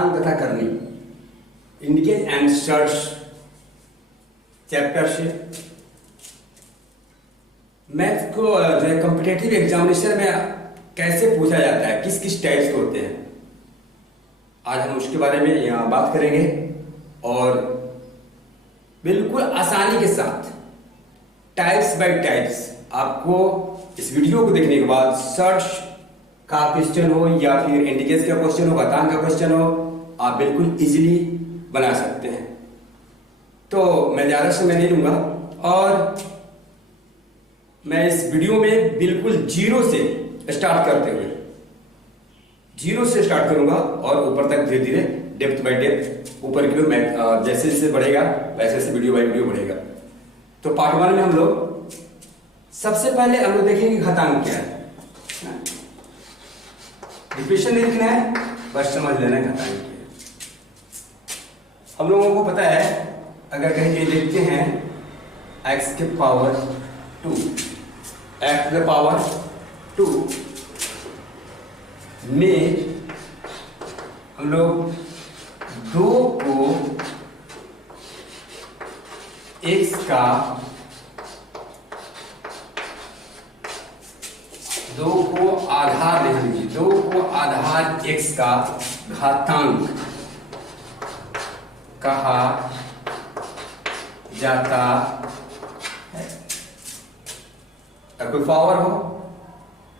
घातांक तथा करनी, इंडिकेज एंड सर्च चैप्टर से मैथ को जो है कॉम्पिटेटिव एग्जामिनेशन में कैसे पूछा जाता है, किस किस टाइप्स के होते हैं, आज हम उसके बारे में यहाँ बात करेंगे। और बिल्कुल आसानी के साथ टाइप्स बाय टाइप्स आपको इस वीडियो को देखने के बाद सर्च का क्वेश्चन हो या फिर इंडिकेज का क्वेश्चन हो, घातांक का क्वेश्चन हो, आप बिल्कुल इजीली बना सकते हैं। तो मैं ज़्यादा समय नहीं लूंगा और मैं इस वीडियो में बिल्कुल जीरो से स्टार्ट करते हुए जीरो से स्टार्ट करूंगा और ऊपर तक धीरे धीरे डेप्थ बाय डेप्थ ऊपर की ओर मैं जैसे जैसे बढ़ेगा वैसे वैसे वीडियो बाय वीडियो बढ़ेगा। तो पार्ट 1 में हम लोग सबसे पहले हम लोग देखेंगे घातांक क्या है। डिफिनेशन नहीं लिखना है, बस समझ लेना है घातांक क्या है। हम लोगों को पता है, अगर कहीं ये देखते हैं x के power 2, x to the power 2 में हम लोग 2 को x का 2 को आधार ले लीजिए, 2 को आधार x का घातांक कहा जाता है। अगर कोई पावर हो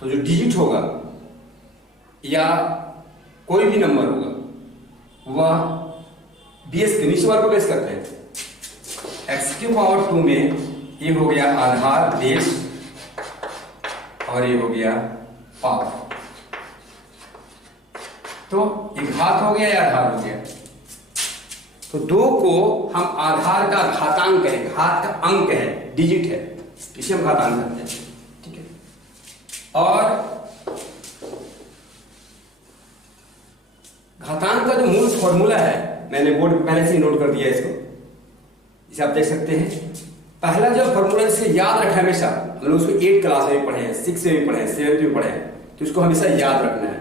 तो जो डिजिट होगा या कोई भी नंबर होगा वह बेस के नीचे वाले को बेस करते हैं। x की पावर 2 में ये हो गया आधार बेस और ये हो गया पावर। तो ये घात हो गया या आधार हो गया। तो 2 को हम आधार का घातांक है, घात का अंक है, डिजिट है, इसे हम घातांक करते हैं। ठीक है। और घातांक का जो मूल फॉर्मूला है मैंने बोर्ड पे पहले से ही नोट कर दिया इसको, इसे आप देख सकते हैं। पहला जो फॉर्मूला जिसे याद रखना हमेशा, हम लोग उसको 8 क्लास में पढ़े हैं, 6 में भी पढ़े हैं, 7 में पढ़े हैं, तो इसको हमेशा याद रखना है।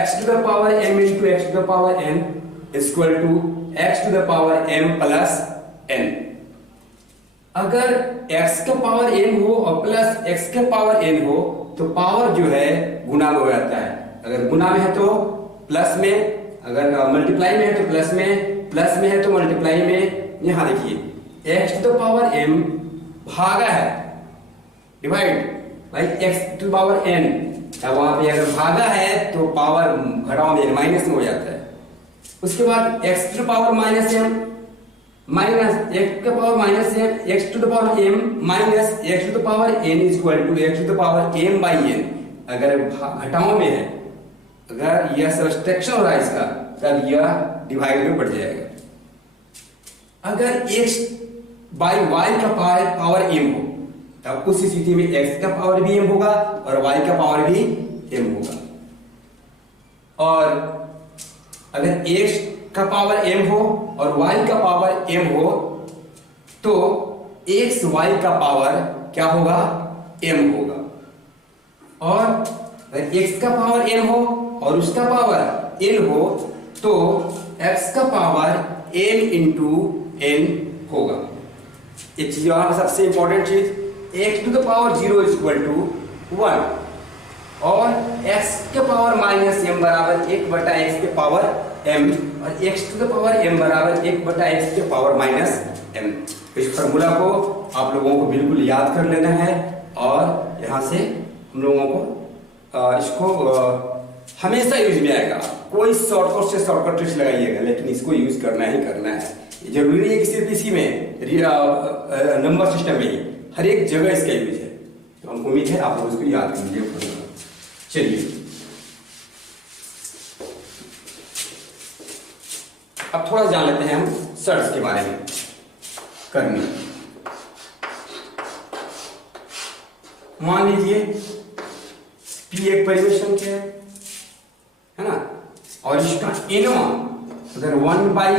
x to the power m into x to the power n equal to x to the power m plus n। अगर x का पावर n हो और प्लस x का पावर n हो तो पावर जो है गुना में हो जाता है। अगर गुना में है तो प्लस में, अगर मल्टीप्लाई में है तो प्लस में, प्लस में है तो मल्टीप्लाई में। यहां देखिए x to the power m भागा है, divide by x to the power n। अब वहां पे अगर भागा है तो पावर घटाओ में माइनस में हो जाता है। उसके बाद x to the power minus m minus x का power minus m, x to the power m minus x to the power n is equal to x to the power m by n। अगर घटाओ में है, अगर यह subtraction हो रहा है इसका, तब यह डिवाइड में बढ़ जाएगा। अगर x बाई y का पावर m हो तब उस स्थिति में x का पावर भी m होगा और y का पावर भी m होगा। और अगर x का पावर m हो और y का पावर m हो तो x y का पावर क्या होगा, m होगा। और अगर x का पावर m हो और उसका पावर n हो तो x का पावर n इंटू n होगा। एक चीज और सबसे इंपॉर्टेंट चीज, x to the power 0 is equal to 1 और x के पावर माइनस m बराबर 1 बटा x के पावर m और x to the power m बराबर 1 बटा x के पावर माइनस m। इस फॉर्मूला को आप लोगों को बिल्कुल याद कर लेना है और यहाँ से हम लोगों को इसको हमेशा यूज में आएगा। कोई शॉर्टकट से शॉर्टकट ट्रिक्स लगाइएगा, लेकिन इसको यूज करना ही करना है। जरूरी है कि सिर्फ इसी में नंबर सिस्टम में ही, हर एक जगह इसका यूज है। तो हमको उम्मीद है आप लोग इसको याद कर लीजिए। चलिए अब थोड़ा जान लेते हैं हम सर्च के बारे में। करनी, मान लीजिए P एक परिवेश संख्या है ना, और इसका n अगर 1 बाई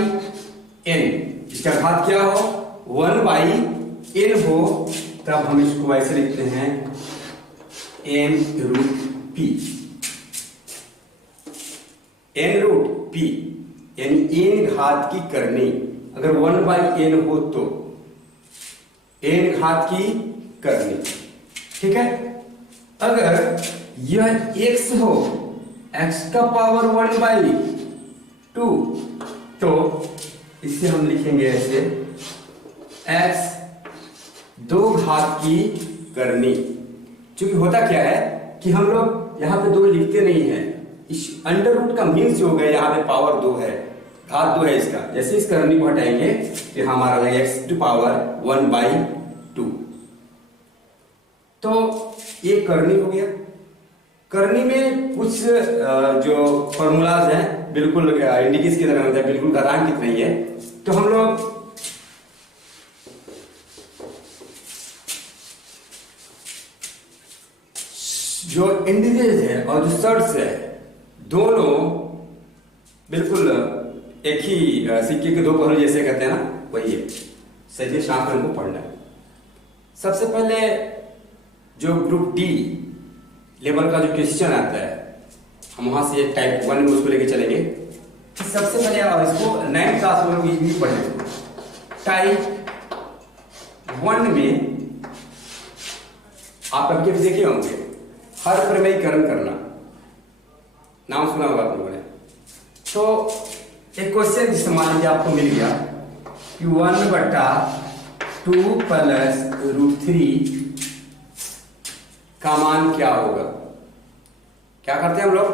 n, इसका घात क्या हो 1 बाई n हो, तब हम इसको ऐसे लिखते हैं n root p। n root p, यानी n घात की करनी, अगर 1/n हो तो n घात की करनी, ठीक है। अगर यह x हो, x का पावर 1/2, तो इसे हम लिखेंगे ऐसे x 2 घात की करनी। क्योंकि होता क्या है कि हम लोग यहाँ पे 2 लिखते नहीं है, इस अंडर रूट का मीन्स हो गया यहाँ पे पावर 2 है, घात 2 है इसका। जैसे इस करनी को हटाएंगे तो हमारा रहेगा x टू पावर 1/2। तो ये करनी हो गया। करनी में कुछ जो फॉर्मूलाज हैं बिल्कुल इंडिकेस की तरह होता है, बिल्कुल घातांकित नहीं है। तो हम लोग जो इंडिसेस है और जो सर्ट्स है दोनों बिल्कुल एक ही सिक्के के 2 पहलू जैसे कहते हैं ना, वही है। सही शास्त्र को पढ़ना है। सबसे पहले जो ग्रुप डी लेवल का जो क्वेश्चन आता है, हम वहां से टाइप 1 में उसको लेके चलेंगे। सबसे पहले और इसको 9th क्लास में लोग भी पढ़ेंगे। टाइप 1 में आप कभी कभी देखे होंगे हर प्रमेयीकरण करना, नाम सुना होगा आप लोगों ने। तो एक क्वेश्चन जिससे मान लीजिए आपको मिल गया कि 1/2 प्लस √3 का मान क्या होगा। क्या करते हैं हम लोग,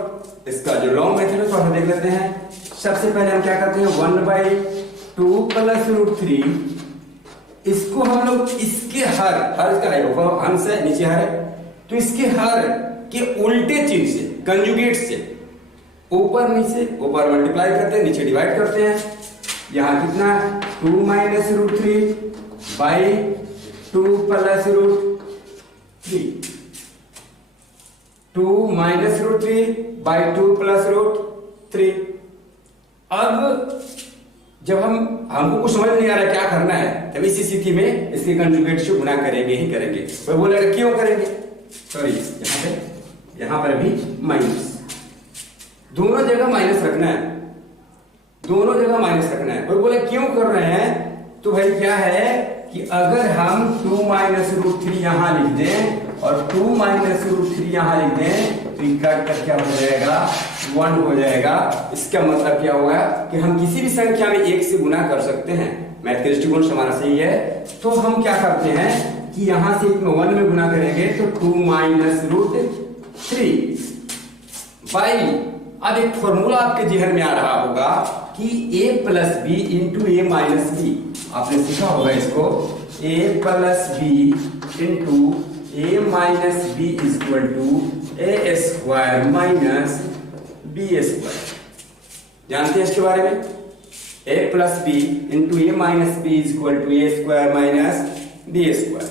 इसका जो लॉन्ग मेथड है तो हम देख लेते हैं। सबसे पहले हम क्या करते हैं 1/2 प्लस √3, इसको हम लोग इसके हर का है, ऊपर अंश है नीचे हर है, तो इसके हर के उल्टे चिन्ह से, कंजुगेट से, ऊपर मल्टीप्लाई करते हैं, नीचे डिवाइड करते हैं। यहां कितना 2 minus √3 by 2 plus √3, 2 minus √3 by 2 plus √3। अब जब हमको कुछ समझ नहीं आ रहा है क्या करना है, तब इस स्थिति में इसके कंजुगेट से गुना करेंगे ही करेंगे। वो बोलेगा क्यों करेंगे, सॉरी यहां पर भी माइनस, दोनों जगह माइनस रखना है, दोनों जगह माइनस रखना है। वो बोले क्यों कर रहे हैं, तो भाई क्या है कि अगर हम 2 माइनस √3 यहां लिख दें और 2 माइनस √3 यहां लिख दें तो इनका क्या हो जाएगा 1 हो जाएगा। इसका मतलब क्या होगा कि हम किसी भी संख्या में 1 से गुना कर सकते हैं। मैथ के दृष्टिकोण से हमारा सही है। तो हम क्या करते हैं कि यहां से 1 में गुना करेंगे तो 2 माइनस √3 बाई, अब एक फॉर्मूला आपके जहन में आ रहा होगा कि a plus B into A minus B. आपने सीखा होगा इसको, a plus B into A minus B equal to A square minus B square. जानते हैं इसके बारे में, a plus B into A minus B equal to A square minus B square.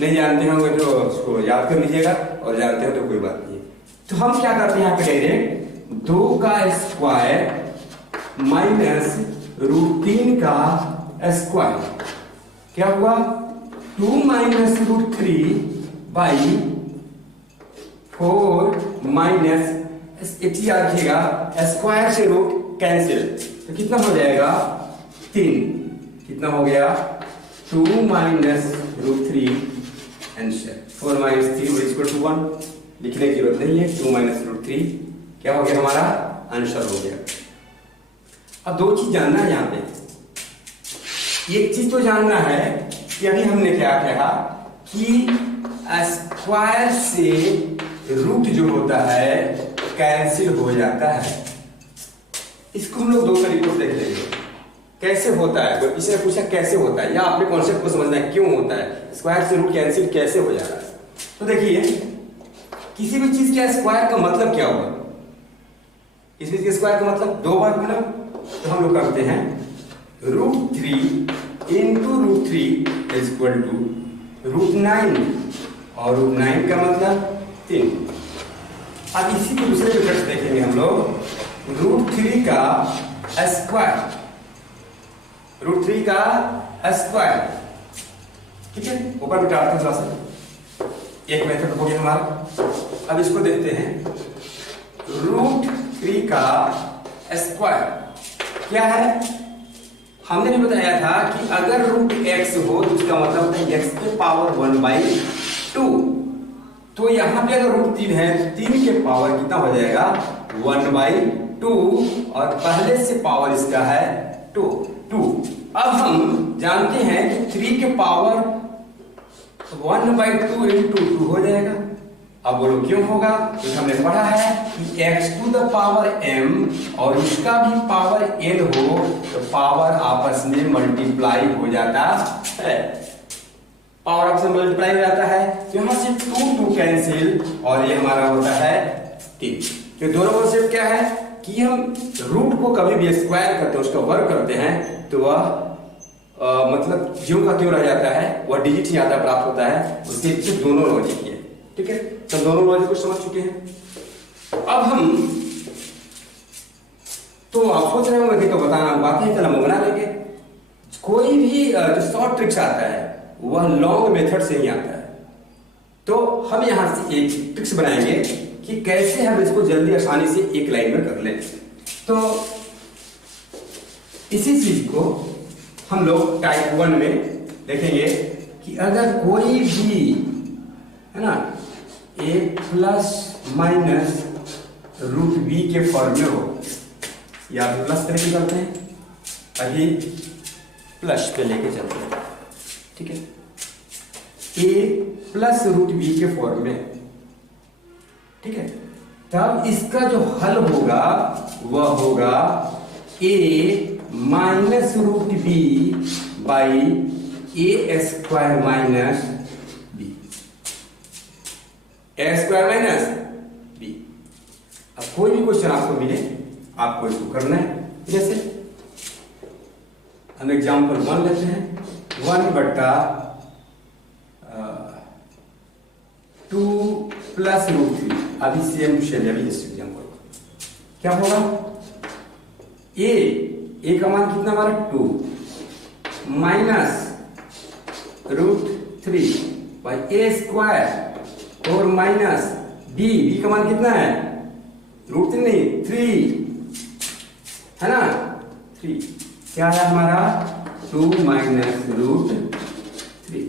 नहीं जानते होंगे तो उसको याद कर लीजिएगा, और जानते हो तो कोई बात नहीं। तो हम क्या करते हैं यहाँ पे डायरेक्ट 2 का स्क्वायर माइनस √3 का स्क्वायर, क्या हुआ 2 माइनस √3 बाई 4 माइनस, एक चीज याद रखिएगा स्क्वायर से रूट कैंसिल, तो कितना हो जाएगा 3। कितना हो गया 2 minus √3 answer 4 minus 3 equal to 1। लिखने की जरूरत नहीं है, 2 माइनस √3 क्या हो गया हमारा आंसर हो गया। अब 2 चीज जानना है यहाँ पे। एक चीज तो जानना है कि अभी हमने क्या कहा कि स्क्वायर से रूट जो होता है कैंसिल हो जाता है। इसको हम लोग 2 तरीकों से देख लेंगे कैसे होता है। तो इसने पूछा कैसे होता है, या आपने कॉन्सेप्ट को समझना है क्यों होता है, स्क्वायर से रूट कैंसिल कैसे हो जाता है। तो देखिए किसी भी चीज के स्क्वायर का मतलब क्या होगा, किसी चीज के स्क्वायर का मतलब 2 बार गुना। तो हम लोग करते हैं √3 इंटू √3 इज इक्वल टू √9, और √9 का मतलब 3। अब इसी के दूसरे मेथड देखेंगे हम लोग √3 का स्क्वायर, √3 का स्क्वायर, ठीक है। ऊपर मिटाते हैं थोड़ा सा, एक मेथड हो गया हमारा। अब इसको देखते हैं √3 का स्क्वायर क्या है, हमने भी बताया था कि अगर रूट एक्स हो तो उसका मतलब होता है एक्स के पावर 1/2। तो यहां पे अगर रूट 3 है तो 3 के पावर कितना हो जाएगा 1/2 और पहले से पावर इसका है 2। अब हम जानते हैं कि 3 के पावर 1/2 इंटू 2 हो जाएगा। अब बोलो क्यों होगा, तो हमने पढ़ा है कि x to the power m और उसका भी पावर n हो तो पावर आपस में मल्टीप्लाई हो जाता है, पावर आपस में मल्टीप्लाई हो जाता है। तो यहां से 2 कैंसिल और ये हमारा होता है 3। तो दोनों कॉन्सेप्ट क्या है कि हम रूट को कभी भी स्क्वायर करते हैं, उसका वर्ग करते हैं तो वह मतलब ज्यों का त्यों रह जाता है, वह डिजिट ही आता प्राप्त होता है। उसके पीछे दोनों लॉजिक है, ठीक है। तो दोनों लॉजिक को समझ चुके हैं। अब हम तो आप सोच रहे होंगे कि तो बताना बाकी है, चलो हम बना लेंगे। कोई भी जो शॉर्ट ट्रिक्स आता है वह लॉन्ग मेथड से ही आता है। तो हम यहां से एक ट्रिक्स बनाएंगे कि कैसे हम इसको जल्दी आसानी से एक लाइन में कर लें। तो इसी चीज को हम लोग टाइप 1 में देखेंगे कि अगर कोई भी है ना a plus minus root B के फॉर्म में हो, या प्लस पे लेके चलते हैं, अभी प्लस पे लेके चलते हैं, ठीक है। a प्लस रूट बी के फॉर्म में, ठीक है। तब इसका जो हल होगा वह होगा a minus root B by A square minus B, A square minus B. अब कोई भी क्वेश्चन आपको मिले आपको इसको करना है। जैसे हम एग्जाम्पल 1 लेते हैं, 1/2 प्लस रूट 3। अभी सेम अभी इस एग्जाम्पल क्या होगा, ए का मान कितना हमारा 2 minus root 3 by A square और माइनस बी का मान कितना है रूट 3 नहीं 3 है ना, 3 क्या है हमारा 2 माइनस रूट 3,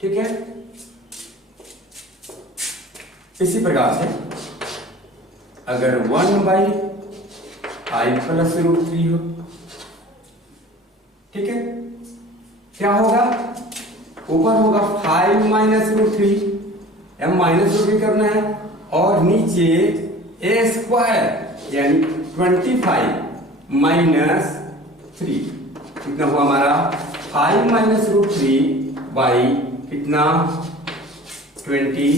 ठीक है। इसी प्रकार से अगर 1/5 प्लस रूट 3 हो, ठीक है, क्या होगा ऊपर होगा 5 minus root 3, M minus root 3 करना है, और नीचे ए स्क्वायर यानी 25 माइनस 3 कितना हुआ हमारा 5 माइनस रूट 3 बाई कितना 22।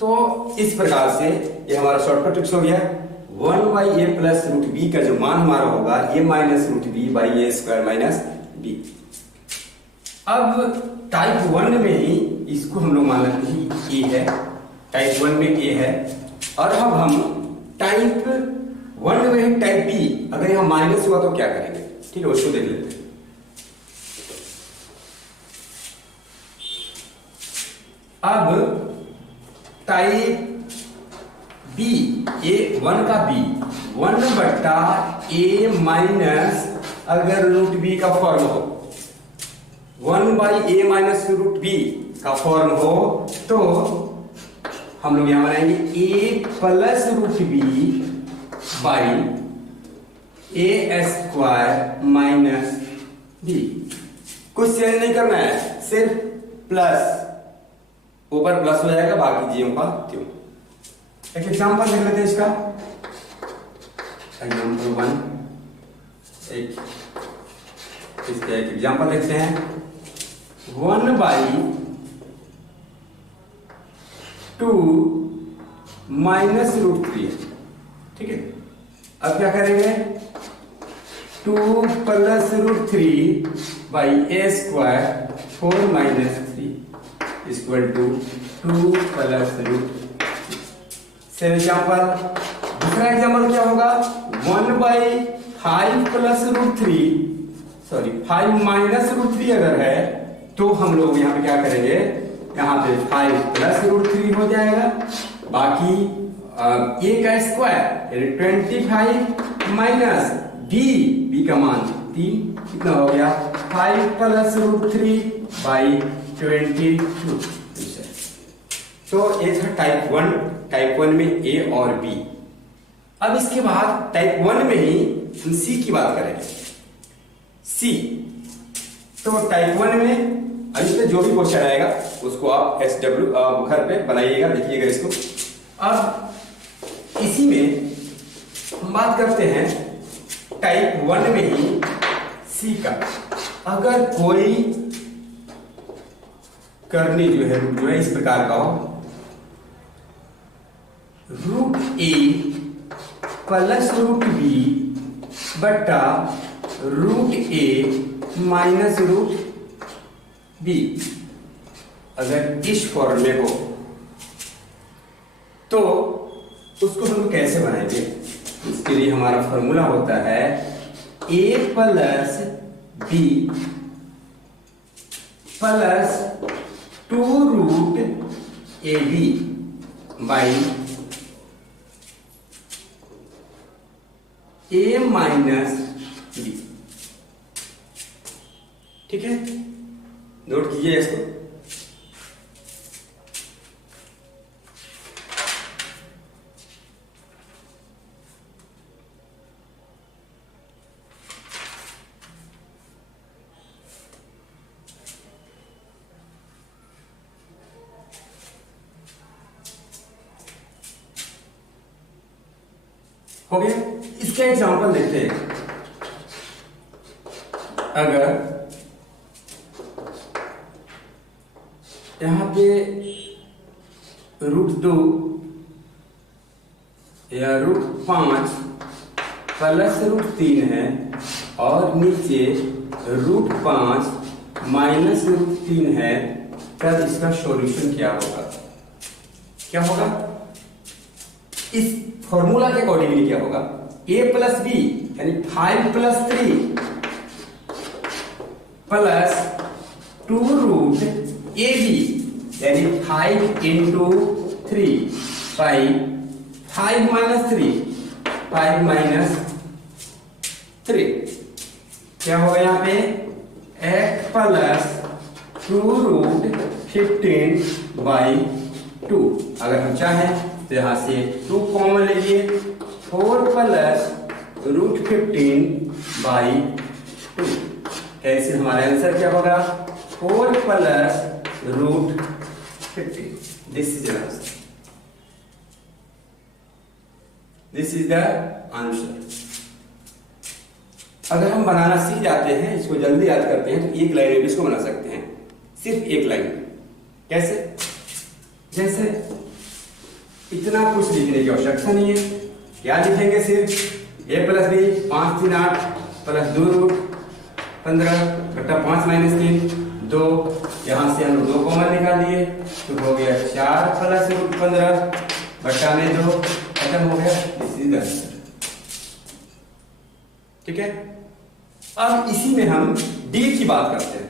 तो इस प्रकार से ये हमारा शॉर्टकट ट्रिक्स हो गया। 1/a प्लस रूट बी का जो मान हमारा होगा a minus root B by A square minus B. अब टाइप 1 में ही इसको हम लोग मान लेते हैं ए है, टाइप 1 में ए है, और अब हम टाइप 1 में ही टाइप बी अगर यहां माइनस हुआ तो क्या करेंगे, ठीक है, उसको देख लेते हैं। अब टाइप बी ए 1 का बी 1/a माइनस अगर रूट बी का फॉर्म हो, 1/a माइनस रूट बी का फॉर्म हो तो हम लोग यहां बनाएंगे a plus root B by A square minus B. कुछ चेंज नहीं करना है, सिर्फ प्लस, ऊपर प्लस हो जाएगा बाकी जीओ का त्यों। एक एग्जांपल देख लेते हैं इसका, एग्जांपल 1, इसका एक एग्जांपल देखते हैं। 1/2 माइनस रूट 3, ठीक है। अब क्या करेंगे 2 plus root 3 by A square 4 minus 3 equal to 2 plus root. Same example, दूसरा एग्जाम्पल क्या होगा 1/5 plus root 3, sorry 5 minus root 3 अगर है तो हम लोग यहाँ पे क्या करेंगे यहाँ पे 5 प्लस रूट 3 हो जाएगा, बाकी a का स्क्वायर 25 माइनस b का मान 3, कितना हो गया 5 प्लस रूट 3 बाई 22। तो ये था टाइप 1 में a और b। अब इसके बाद टाइप 1 में ही हम c की बात करेंगे। c तो टाइप 1 में अब इस पे जो भी क्वेश्चन आएगा उसको आप SW घर पे बनाइएगा, देखिएगा इसको। अब इसी में हम बात करते हैं टाइप 1 में ही c का। अगर कोई करनी जो है इस प्रकार का हो, root a plus root b बटा root a minus root b, अगर इस फॉर्मूले को, तो उसको हम कैसे बनाएंगे? इसके लिए हमारा फॉर्मूला होता है a plus b plus 2 root ab by a minus b। ठीक है, नोट कीजिए इसको। हो गया, इसका एग्जांपल देखते हैं। अगर यहां पे रूट 2 या रूट 5 प्लस रूट 3 है और नीचे रूट 5 माइनस रूट 3 है, तब इसका सॉल्यूशन क्या होगा? क्या होगा? इस फॉर्मूला के अकॉर्डिंगली क्या होगा? a प्लस बी यानी 5 plus 3 plus 2 root A B यानी 5 इंटू 3 बाई 5 माइनस 3 क्या होगा यहाँ पे? x plus 2 root 15 by 2। अगर हम चाहें तो यहां से 2 कॉमन लीजिए, 4 प्लस रूट 15 बाई 2। ऐसे हमारा आंसर क्या होगा? 4 plus root 15। This is the answer, this is the answer. अगर हम बनाना सीख जाते हैं, इसको जल्दी याद करते हैं, तो एक लाइन में भी इसको बना सकते हैं, सिर्फ एक लाइन में। कैसे? जैसे इतना कुछ लिखने की आवश्यकता नहीं है। क्या लिखेंगे? सिर्फ a plus B 5 3 8 plus 2 root 15 बटा 5 माइनस 3 2। यहां से हम 2 कॉमन निकाल लिए तो हो गया 4 प्लस रूट 15 बटा में 2, खत्म हो गया। This is the answer. ठीक है, अब इसी में हम d की बात करते हैं।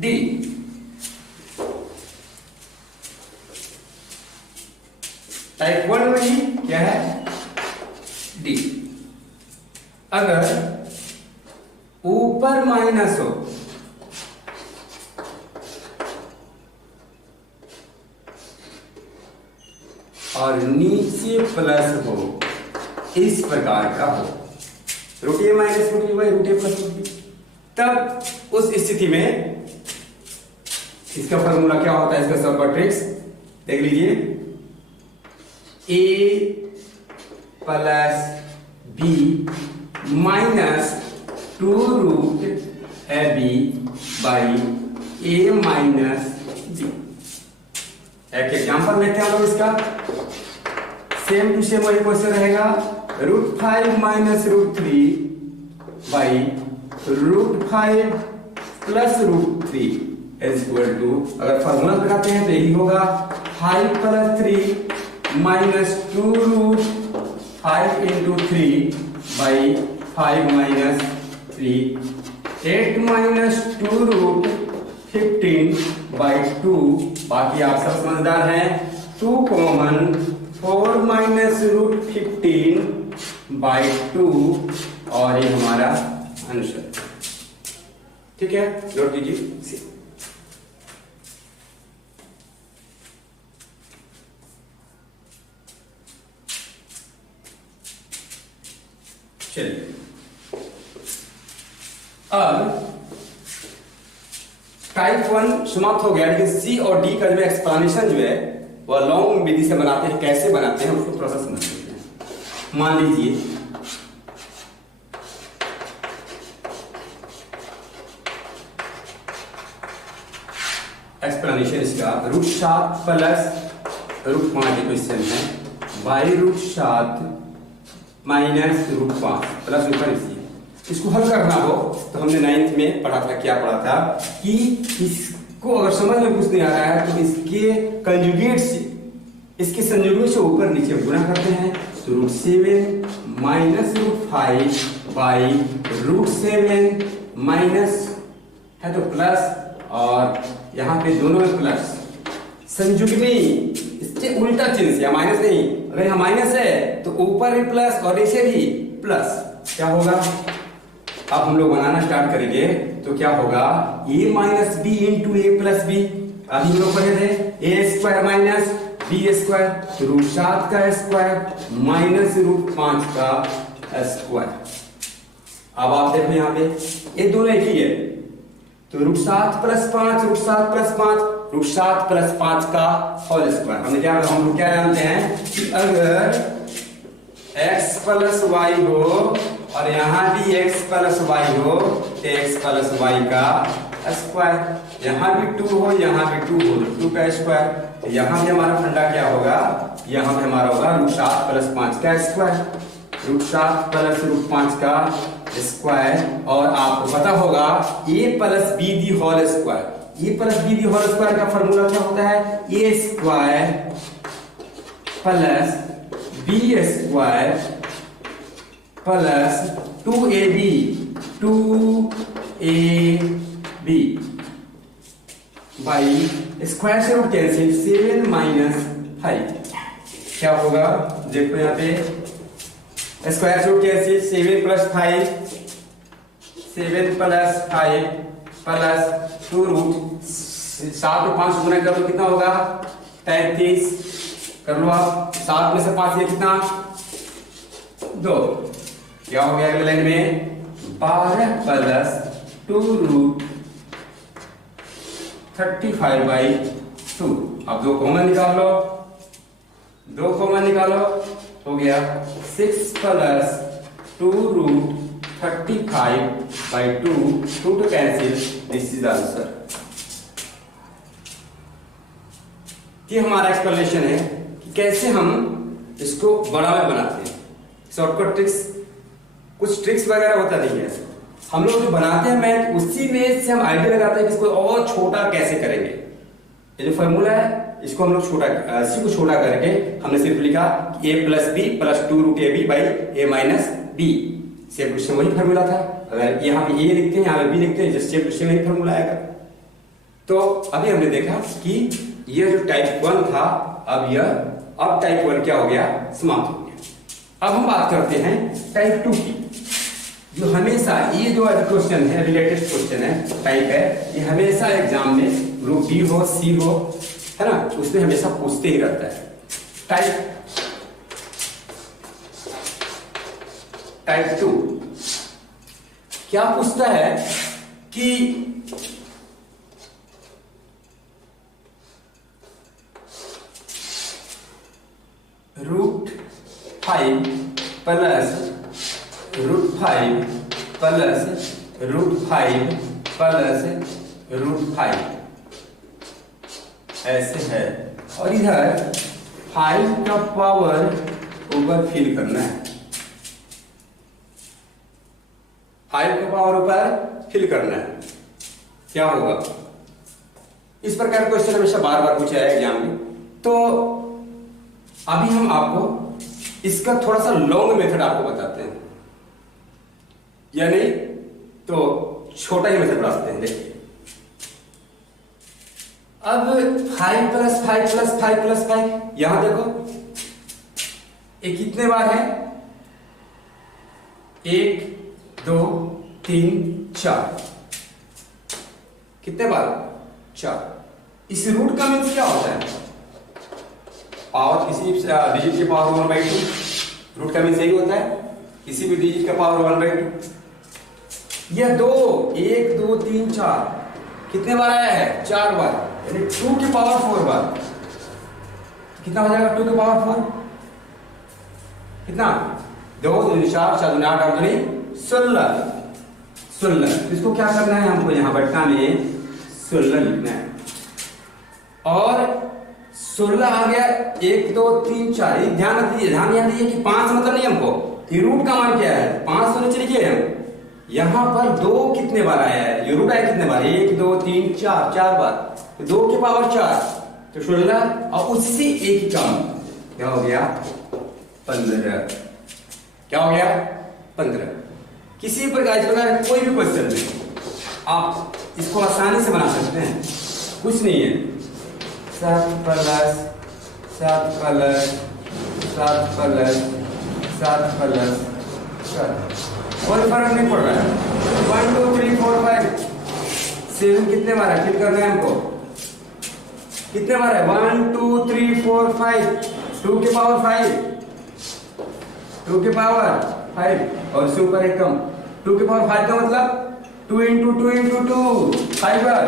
d टाइप 1 में ही क्या है? d। अगर ऊपर माइनस हो और नीचे प्लस हो, इस प्रकार का हो, root A minus root A by root A plus root B, तब उस स्थिति में इसका फॉर्मूला क्या होता है? इसका सब ट्रिक्स देख लीजिए। a plus b minus 2 root A B by a minus b। एक एग्जाम्पल लेते हैं हम लोग इसका। सेम टू सेम वही क्वेश्चन रहेगा। Root 5 minus root 3 by root 5 plus root 3 is equal to, अगर फॉर्मूला लगाते हैं तो यही होगा 5 plus 3 minus 2 root 5 into 3 by 5 minus 3, 8 minus 2 root 15/2, बाकी आप सब समझदार हैं, 2 कॉमन 4 माइनस रूट 15/2 और ये हमारा आंसर। ठीक है, नोट कीजिए। चलिए अब टाइप 1 समाप्त हो गया, लेकिन सी और डी का जो एक्सप्लेनेशन जो है वह लॉन्ग विधि से बनाते हैं। कैसे बनाते हैं उसको थोड़ा सा समझ लेते हैं। मान लीजिए एक्सप्लेनेशन इसका √7 प्लस √5 क्वेश्चन है, बाई √7 माइनस √5 प्लस ऊपर इसी। इसको हल करना हो तो हमने 9th में पढ़ा था, क्या पढ़ा था कि इसको अगर समझ में कुछ नहीं आ रहा है तो इसके कंजुगेट से, इसके संयुग्म से ऊपर नीचे गुणा करते हैं, तो √7 माइनस √5 बाई √7 माइनस है तो प्लस, और यहाँ पे दोनों में प्लस, संयुग्मी इसके उल्टा चिन्ह या माइनस नहीं, अगर यहाँ माइनस है तो ऊपर भी प्लस और नीचे भी प्लस, क्या होगा? अब हम लोग बनाना स्टार्ट करेंगे तो क्या होगा, a minus B into A plus B. अभी हम लोग पढ़े थे a² माइनस b², √7 का स्क्वायर माइनस √5 का स्क्वायर। अब आप देखो यहाँ पे ये दोनों एक ही है, तो √7 प्लस 5, √7 प्लस 5, √7 प्लस 5 का होल स्क्वायर। हम लोग क्या जानते हैं कि अगर x प्लस वाई हो और यहाँ भी x प्लस वाई हो तो x प्लस वाई का स्क्वायर, यहाँ भी 2 हो यहाँ भी 2 हो तो 2 का स्क्वायर। तो यहाँ भी हमारा फंडा क्या होगा, यहाँ पे हमारा होगा √7 प्लस 5 का स्क्वायर, √7 प्लस √5 का स्क्वायर। और आपको पता होगा a plus B the whole square, a plus B the whole square का फॉर्मूला क्या होता है, a² plus b² plus 2ab by square से रूट कैंसिल 7 माइनस 5, क्या होगा देखो यहाँ पे स्क्वायर से root cancel 7 plus 5, 7 plus 5 plus 2 root 7 और 5 गुना कर लो कितना होगा 33, कर लो आप 7 में से 5 ये कितना 2, क्या हो गया अगले लाइन में 12 प्लस 2 रूट 35/2। अब 2 कॉमन निकाल लो, 2 कॉमन निकालो, हो गया 6 plus 2 root 35/2, 2 to cancel, this is answer. ये हमारा एक्सप्लेनेशन है कि कैसे हम इसको बड़ा में बनाते हैं। शॉर्टकट ट्रिक्स, कुछ ट्रिक्स वगैरह होता नहीं है, हम लोग जो बनाते हैं मैथ उसी में से हम आइडिया लगाते हैं कि इसको और छोटा कैसे करेंगे। ये जो फॉर्मूला है इसको हम लोग छोटा, सी को छोटा करके हमने सिर्फ लिखा a plus B plus 2 root A B by A minus B, same to same वही फॉर्मूला था। अगर यहाँ पे a लिखते हैं यहाँ पे b लिखते हैं, सेम टू सेम वही फॉर्मूला आएगा। तो अभी हमने देखा कि ये जो टाइप 1 था अब टाइप 1 क्या हो गया, समाप्त हो गया। अब हम बात करते हैं टाइप 2 की, जो हमेशा ये जो क्वेश्चन है रिलेटेड क्वेश्चन है, टाइप है, ये हमेशा एग्जाम में ग्रुप बी हो सी हो है ना, उसमें हमेशा पूछते ही रहता है। टाइप 2 क्या पूछता है कि √5 प्लस √5 प्लस √5 प्लस √5 ऐसे है, और इधर 5 का पावर ऊपर फिल करना है, 5 का पावर ऊपर फिल करना है। क्या होगा, इस प्रकार क्वेश्चन हमेशा बार बार पूछा है एग्जाम में। तो अभी हम आपको इसका थोड़ा सा लॉन्ग मेथड आपको बताते हैं, या नहीं तो छोटा ही मेथड बताते हैं। देखिए अब 5 प्लस 5 प्लस 5 प्लस 5, यहां देखो ये कितने बार है, 1 2 3 4, कितने बार, 4। इस रूट का मीन्स क्या होता है, पावर किसी डिजिट के पावर 1/2, रूट का मीन्स यही होता है, किसी भी डिजिट का पावर 1/2। यह 2 1 2 3 4 कितने बार आया है, 4 बार, यानी 2 की पावर 4 बार। कितना हो जाएगा 2 की पावर 4, कितना, 2 2 4 4 2 8 8 2 16 16। इसको क्या करना है हमको, यहां बट्टा में 16 लिखना है। और 16 आ गया, 1 2 3 4, ये ध्यान दीजिए, ध्यान यहाँ दीजिए कि 5 मतलब नहीं हमको, ये रूट का मान क्या है, 5 तो नीचे लिखिए हम। यहां पर 2 कितने बार आया है, ये रूट आया कितने बार, 1 2 3 4, 4 बार, तो 2 की पावर 4 तो 16, और उससे एक कम, क्या हो गया 15, क्या हो गया 15। किसी प्रकार इस प्रकार कोई भी क्वेश्चन में आप इसको आसानी से बना सकते हैं, कुछ नहीं है, 7 प्लस 7 प्लस 7 प्लस 7 प्लस 7, कोई फर्क नहीं पड़ रहा है। 1 2 3 4 5 7 कितने बार है, फिर करना है हमको, कितने बार है, 1 2 3 4 5, 2 के पावर 5, 2 के पावर 5, और इससे ऊपर एक कम, 2 के पावर 5 का मतलब 2 इंटू 2 इंटू 2, 5 बार,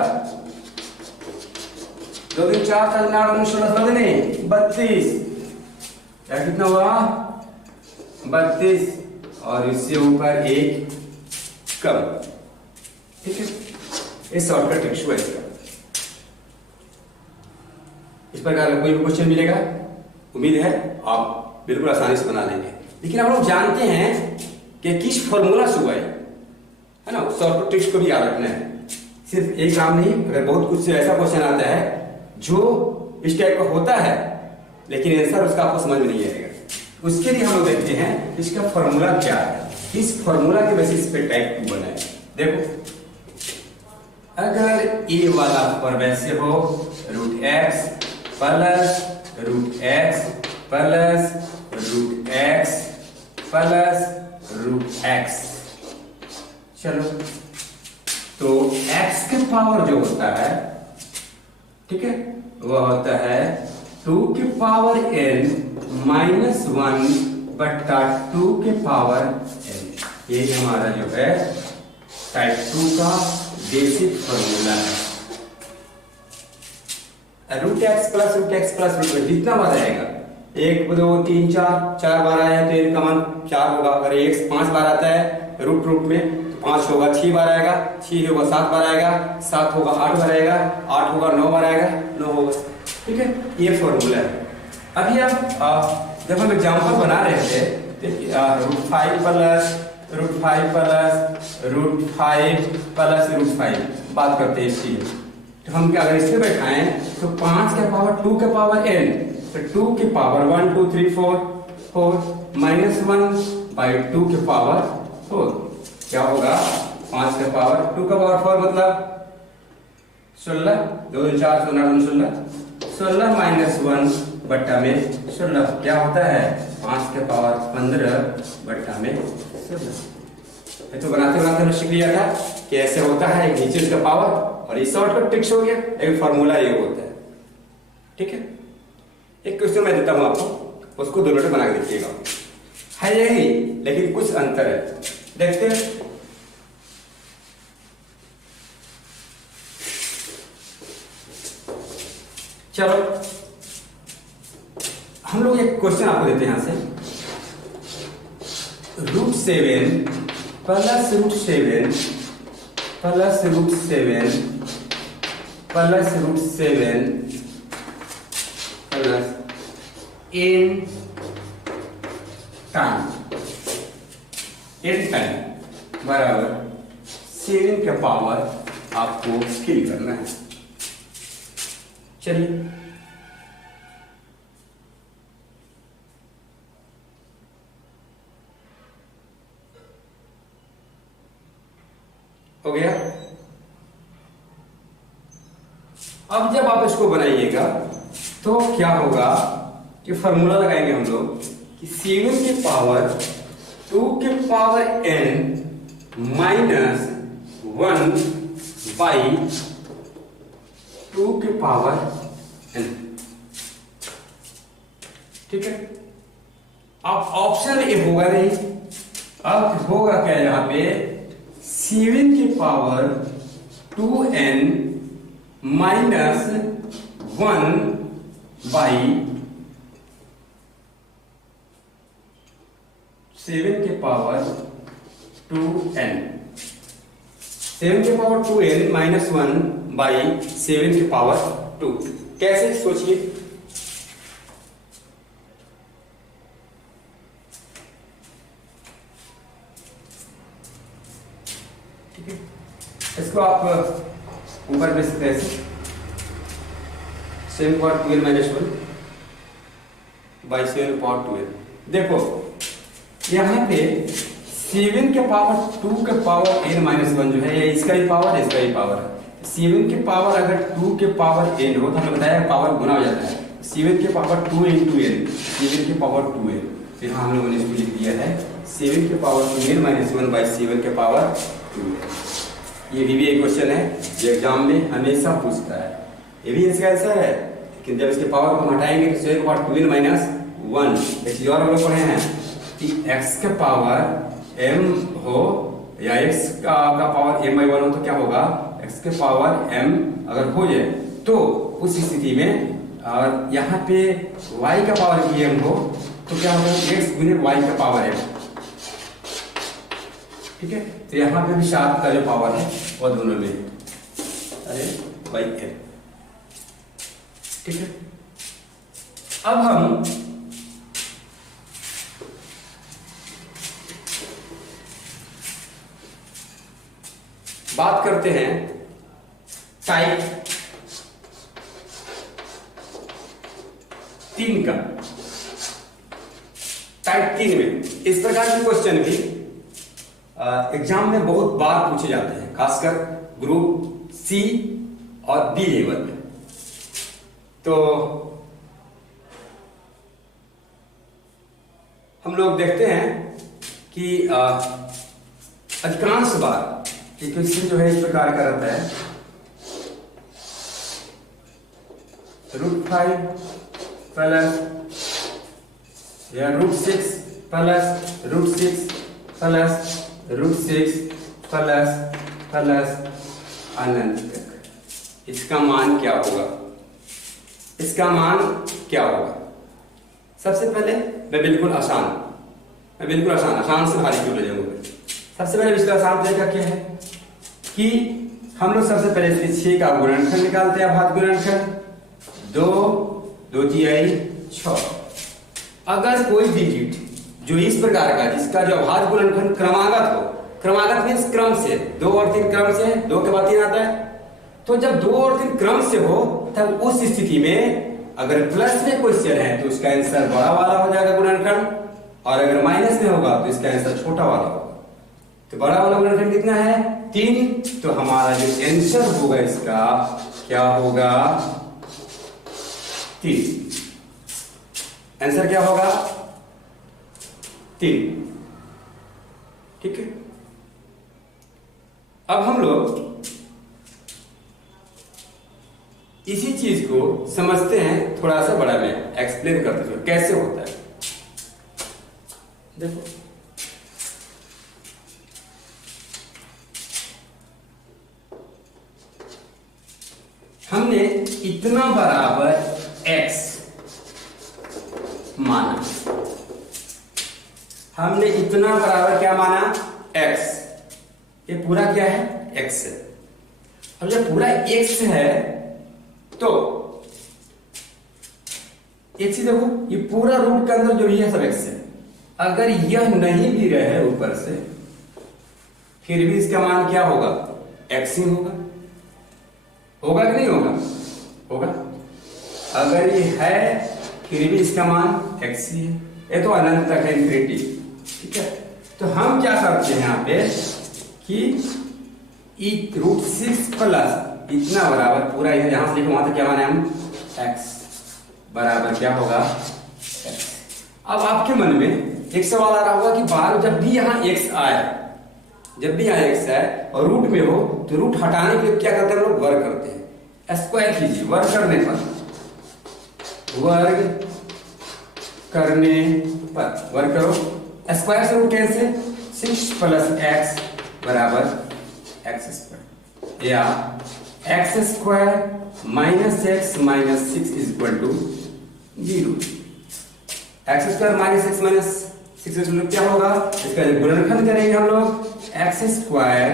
2 3 4 4 8 9 16 नहीं 32, क्या कितना हुआ 32, और इससे ऊपर एक कम, ठीक है। ये शॉर्टकट ट्रिक है इसका। इस प्रकार का कोई भी क्वेश्चन मिलेगा, उम्मीद है आप बिल्कुल आसानी से बना लेंगे। लेकिन आप लोग जानते हैं कि किस फॉर्मूला से हुआ है ना, शॉर्टकट ट्रिक्स को भी याद रखना है। सिर्फ एक काम नहीं, अगर बहुत कुछ ऐसा क्वेश्चन आता है जो इस टाइप का होता है लेकिन आंसर उसका आपको समझ में नहीं आएगा, उसके लिए हम लोग देखते हैं इसका फॉर्मूला क्या है, इस फॉर्मूला के बेसिस पे टाइप 2 बनाए। देखो अगर ए वाला फॉर्म ऐसे हो, root X plus root X plus root X plus root X, चलो तो x के पावर जो होता है, ठीक है, वह होता है 2 के पावर n माइनस 1 बट्टा 2 के पावर n। ये हमारा जो है टाइप 2 का बेसिक फॉर्मूला है। रूट एक्स प्लस रूट जितना बार आएगा, 1 2 3 4 बार आया है तो इनका मान 4 होगा। अगर x 5 बार आता है रूट में तो 5 होगा, 6 बार आएगा 6 होगा, 7 बार आएगा 7 होगा, 8 बार आएगा 8 होगा, 9 बार आएगा 9 होगा, ठीक है। ये फॉर्मूला है। अभी आप जब हम एग्जाम्पल बना रहे थे root 5 plus root 5 plus root 5 plus root 5 बात करते हैं इसकी, तो हम क्या अगर इससे बैठाएं तो 5 के पावर 2 के पावर n, तो 2 के पावर 1 2 3 4 माइनस 1 बाई 2 के पावर 4, क्या होगा 5 के पावर 2 का पावर 4 मतलब 16, 2 4 16 16 माइनस 1 बट्टा में 16, क्या होता है 5 के पावर 15 बट्टा में 16। तो बनाते बनाते हमने सीख लिया था कि ऐसे होता है, एक नीचे उसका पावर, और इस शॉर्टकट ट्रिक्स हो गया, एक फॉर्मूला ये होता है, ठीक है। एक क्वेश्चन मैं देता हूं आपको, उसको दोनों से बना के देखिएगा, है यही लेकिन कुछ अंतर है, देखते हैं। चलो हम लोग एक क्वेश्चन आपको देते हैं यहां से, root 7 plus root 7 plus root 7 plus root 7 plus n time बराबर 7 का पावर आपको फिल करना है। चलिए हो गया। अब जब आप इसको बनाइएगा तो क्या होगा कि फॉर्मूला लगाएंगे हम लोग कि 7 के पावर 2 के पावर n माइनस 1 बाई 2 के पावर n। ठीक है, अब ऑप्शन ए होगा नहीं, अब होगा क्या यहां पे 7 के पावर 2n माइनस 1 बाई 7 के पावर 2n, 7 के पावर 2n माइनस 1 बाई 7 के पावर 2। कैसे सोचिए, ठीक है, इसको आप ऊपर में से कैसे 7 power 2n minus 1 by 7 power 2n। देखो यहाँ पे 7 के पावर 2 के पावर n माइनस 1 जो है ये इसका ही पावर है, इसका ही पावर है। 7 के पावर अगर 2 के पावर n हो तो हमने बताया पावर गुना हो जाता है। 7 के पावर 2 इंटू n, 7 के पावर 2n, फिर हम लोगों ने इसको लिख दिया है 7 के पावर 2n माइनस 1 बाई 7 के पावर 2n। ये भी एक क्वेश्चन है जो एग्जाम में हमेशा पूछता है, ये भी इसका आंसर है। लेकिन जब इसके पावर को हटाएंगे तो 7 के पावर 2n माइनस 1। एक चीज और हम लोग पढ़े हैं कि x के पावर m हो या x का पावर m बाई 1 हो तो क्या होगा, x के पावर m अगर हो जाए तो उस स्थिति में और यहाँ पे y का पावर भी m हो तो क्या होगा, x गुने y का पावर m। ठीक है, तो यहाँ पे भी 7 का जो पावर है वो दोनों में अरे बाई m। ठीक है, अब हम बात करते हैं टाइप 3 का। टाइप 3 में इस प्रकार के क्वेश्चन भी एग्जाम में बहुत बार पूछे जाते हैं, खासकर ग्रुप सी और बी लेवल में। तो हम लोग देखते हैं कि अधिकांश बार ये क्वेश्चन जो है इस प्रकार का रहता है, √5 प्लस या √6 प्लस √6 प्लस √6 प्लस अनंत तक। इसका मान क्या होगा, इसका मान क्या होगा? सबसे पहले मैं बिल्कुल आसान से भारी क्यों ले जाऊंगा। सबसे पहले इसका आसान तरीका क्या है कि हम लोग सबसे पहले 6 का गुणनखंड निकालते हैं, अभाज्य गुणनखंड 2 2 तिहाई 6। अगर कोई डिजिट जो इस प्रकार का जिसका जो अभाज्य गुणनखंड क्रमागत हो, क्रमागत मीन्स क्रम से 2 और 3 क्रम से 2 के बाद 3 आता है, तो जब 2 और 3 क्रम से हो तब उस स्थिति में अगर प्लस में क्वेश्चन है तो उसका आंसर बड़ा वाला हो जाएगा गुणनखंड, और अगर माइनस में होगा तो इसका आंसर छोटा वाला होगा। तो बड़ा वाला गुणनखंड कितना है 3, तो हमारा जो आंसर होगा इसका क्या होगा 3। आंसर क्या होगा 3। ठीक है, अब हम लोग इसी चीज को समझते हैं थोड़ा सा बड़ा में एक्सप्लेन करते हुए कैसे होता है। देखो हमने इतना बराबर x माना, हमने इतना बराबर क्या माना x, ये पूरा क्या है x है। अब जब पूरा x है तो एक चीज देखो, ये पूरा रूट के अंदर जो ये सब x है, अगर यह नहीं भी रहे ऊपर से फिर भी इसका मान क्या होगा x ही होगा। होगा कि नहीं होगा? होगा। अगर ये है फिर भी इसका मान x ही है, ये तो अनंत तक है, इन्फिनिटी। ठीक है, तो हम क्या करते हैं यहाँ पे कि √6 प्लस इतना बराबर पूरा इधर जहां से लिखा वहां तक क्या माने हम x बराबर क्या होगा x। अब आपके मन में एक सवाल आ रहा होगा कि बार जब भी यहाँ x आए, जब भी यहाँ x आए और रूट में हो तो रूट हटाने के लिए क्या करते हैं हम लोग, वर्ग करते हैं। स्क्वायर कीजिए, वर्ग करने पर वर्ग करो, स्क्वायर से रूट कैंसिल, 6 प्लस एक्स बराबर एक्स स्क्वायर, या X square minus X minus 6 is equal to 0। X square minus X minus 6 क्या होगा, इसका गुणनखंड करेंगे हम लोग, X square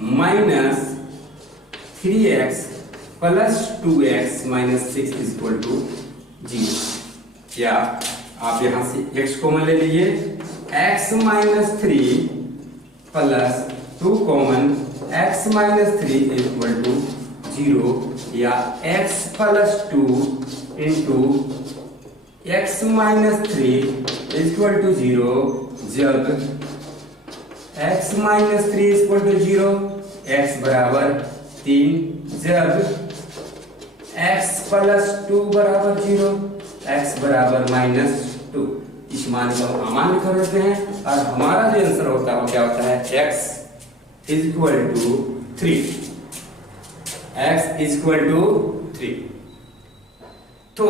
minus 3x plus 2x minus 6 is equal to 0। या आप यहां से x कॉमन ले लीजिए, x minus 3 plus 2 common, x minus 3 is equal to 0, या x plus 2 into x minus 3 is equal to 0, जब x minus 3 is equal to 0, x बराबर 3, जब x प्लस 2 बराबर 0, x बराबर माइनस 2। इस मान को हम अमान्य कर देते हैं और हमारा जो आंसर होता है वो क्या होता है, x is equal to 3, x is equal to 3। तो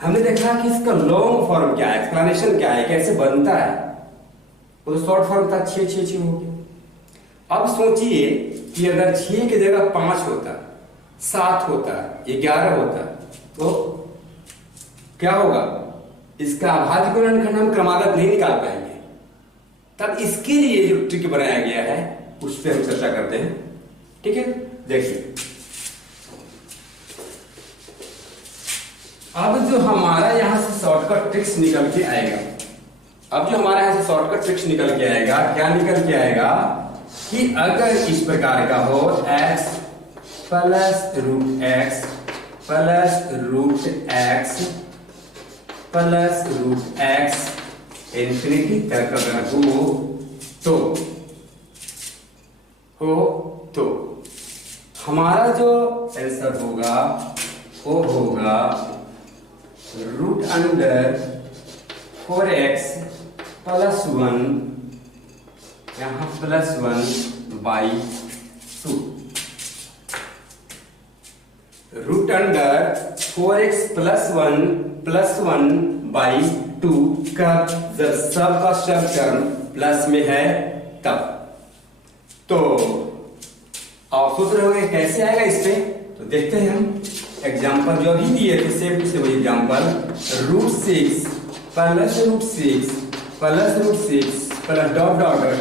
हमने देखा कि इसका लॉन्ग फॉर्म क्या है, एक्सप्लेनेशन क्या है, कैसे बनता है। वो तो शॉर्ट फॉर्म था 6 6 6 हो गया। अब सोचिए कि अगर 6 की जगह 5 होता, 7 होता, 11 होता तो क्या होगा, इसका अभाज्य गुणनखंड हम क्रमागत नहीं निकाल पाएंगे। तब इसके लिए जो ट्रिक बनाया गया है उस पर हम चर्चा करते हैं, ठीक है। देखिए अब जो हमारा यहां से शॉर्टकट ट्रिक्स निकल के आएगा, अब जो हमारे यहां से शॉर्टकट ट्रिक्स निकल के आएगा, क्या निकल के आएगा कि अगर इस प्रकार का हो x plus root X plus root X plus root X infinity तक अगर हो तो हमारा जो आंसर होगा वो होगा रूट अंडर 4x प्लस 1, यहां plus 1 by 2, root under 4x plus 1 by 2 का जब सब का सब टर्म प्लस में है तब। तो आप सोच रहे होंगे कैसे आएगा इस पे, तो देखते हैं हम एग्जांपल जो अभी दिए थे same to same example, root 6 plus root 6 plus root 6 plus dot dot dot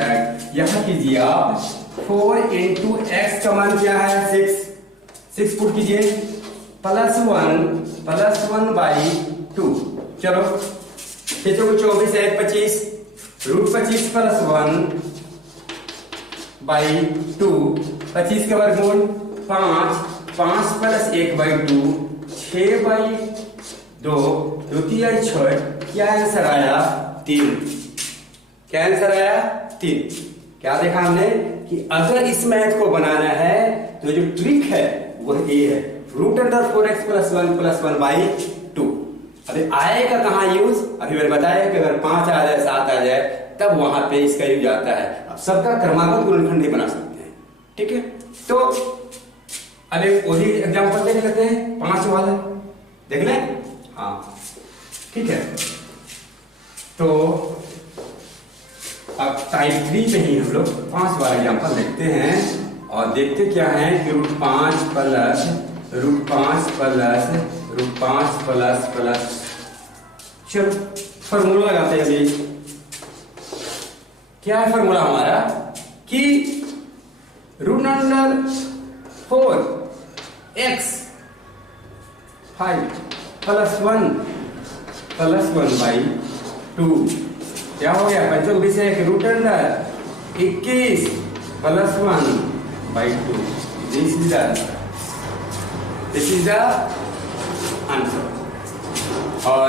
तक यहां कीजिए आप 4 इंटू एक्स का मान क्या है 6 पुट कीजिए, प्लस 1 बाई 2, चलो 24 है 25, रूट 25 प्लस 1 बाई 2, 25 का वर्गमूल 5 प्लस 1 बाई 2, 6 बाई 2, 2 3 6, क्या आंसर आया 3। क्या आंसर आया 3। क्या देखा हमने कि अगर इस मैथ को बनाना है तो जो ट्रिक है वो ये है, root under 4x plus 1 by 2। अभी आएगा कहाँ यूज, अभी मैंने बताया कि अगर 5 आ जाए 7 आ जाए तब वहां पे इसका यूज आता है। अब सबका क्रमागत गुणनखंड नहीं बना सकते हैं, ठीक है। तो अब एक वही एग्जांपल देख लेते हैं, 5 वाला देख लें, हाँ ठीक है। तो अब टाइप 3 पे ही हम लोग 5 वाला एग्जांपल देखते हैं और देखते क्या है कि रूट 5 प्लस चलो फॉर्मूला लगाते हैं। अभी क्या है फॉर्मूला हमारा कि root under 4x 5 plus 1 by 2, क्या हो गया 25 से root under 21 plus 1 by 2। This is the answer. और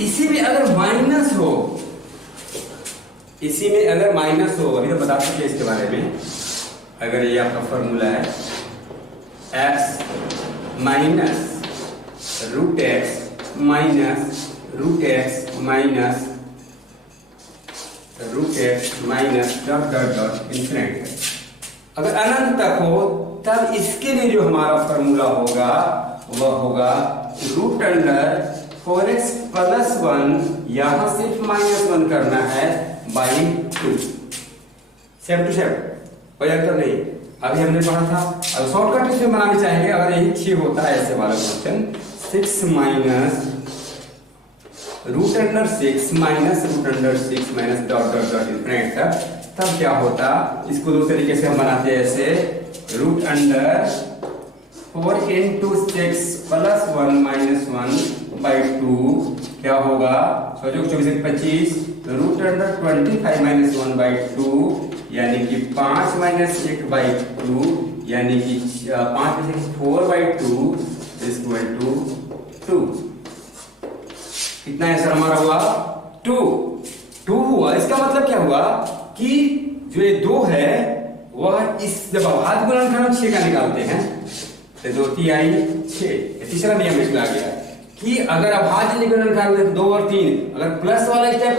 इसी में अगर माइनस हो, अभी तो बता सकते हैं इसके बारे में, अगर ये आपका फॉर्मूला है x minus root X minus root X minus root X minus dot dot dot infinity, अगर अनंत तक हो तब इसके लिए जो हमारा फॉर्मूला होगा वह होगा रूट अंडर 4x प्लस 1, यहां सिर्फ -1 करना है बाई 2, सेम टू सेम कोई अंतर नहीं। अभी हमने पढ़ा था, अब शॉर्टकट इसमें बनाना चाहेंगे अगर यही 6 होता है ऐसे वाला question, 6 minus root under 6 minus root under 6 minus dot dot dot infinity तक, तब क्या होता, इसको दो तरीके से हम बनाते हैं ऐसे, root under 4 into 6 plus 1 minus 1 by 2 क्या होगा, 24 25, रूट अंडर 25 माइनस 1 बाई 2 यानी कि 5 माइनस 1 बाई 2 यानी कि 5 में से 4 बाई 2 इज इक्वल टू 2। कितना आंसर हमारा हुआ 2 हुआ। इसका मतलब क्या हुआ कि जो ये 2 है वह इस जब अभाज्य गुणनखंड 6 का निकालते हैं तो 2 तिहाई 6, तीसरा नियम इसमें आ गया कि अगर अभाज्य गुणनखंड 2 और 3 अगर प्लस वाला स्टेप